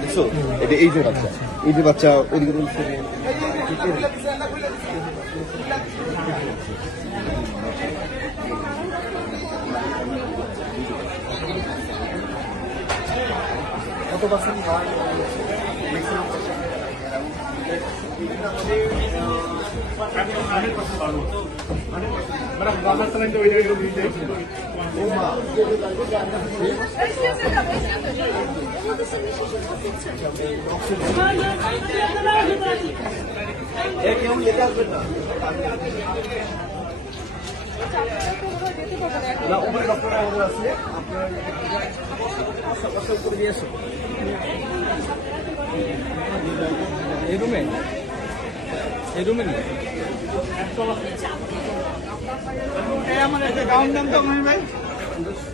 দেখছ এটা এই যে বাচ্চা, এই যে বাচ্চা, ওদিকে বলছে কত পার্সেন্ট কেউ লেগে আসবে না না উপরে ডক্টর আমাদের আছে আপনার আপনার করে দিয়ে এসো এই রুমে এই রুমে নেই নাই নাই নাই ওর হলো ক্লাস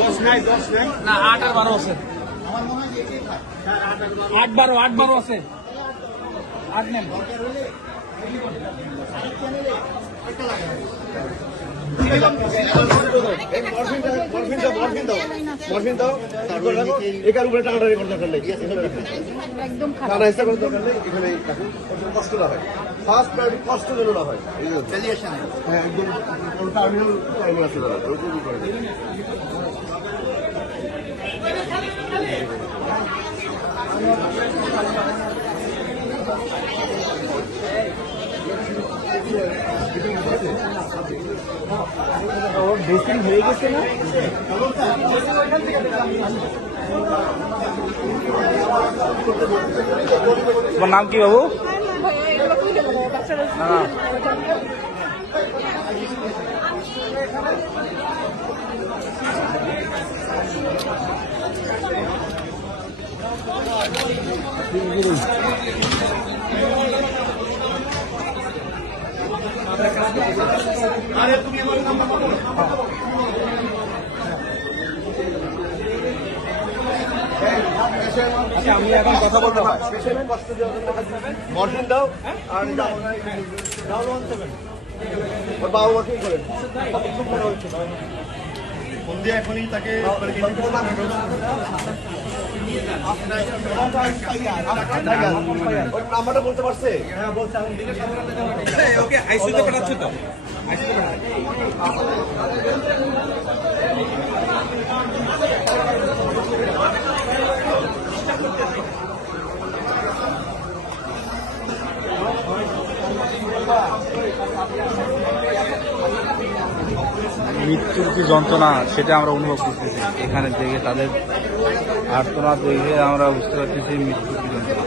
দশ নাই দশ নাই। না আট আর বারো আছে। আট বারো আট বারো আছে। আট নেন একার উপরে টাকাটা রেকর্ড দরকার নেই একদম হিসাব করার দরকার নেই এখানে কষ্ট না হয়। ফার্স্ট প্রায়োরিটি কষ্ট যেন না হয়। হ্যাঁ একদম। টার্মিনাল টার্মিনাল আছে দাদা করে। ড্রেসিং হয়ে গেছে না তোমার নাম কি বাবু এগুলো দেবো বাচ্চারা আচ্ছা আমি এখন কথা বলতে পারি মরফিন দাও আর ওর বাবা মাকেই করেন ফোন দিয়ে এখনই তাকে নাম্বারটা বলতে পারছে? ওকে আইসিউতে পাঠাচ্ছ তো। মৃত্যুর যে যন্ত্রণা সেটা আমরা অনুভব করতেছি। এখানে থেকে তাদের আর্তনাদ দেখে আমরা বুঝতে পারতেছি মৃত্যুর কি যন্ত্রণা।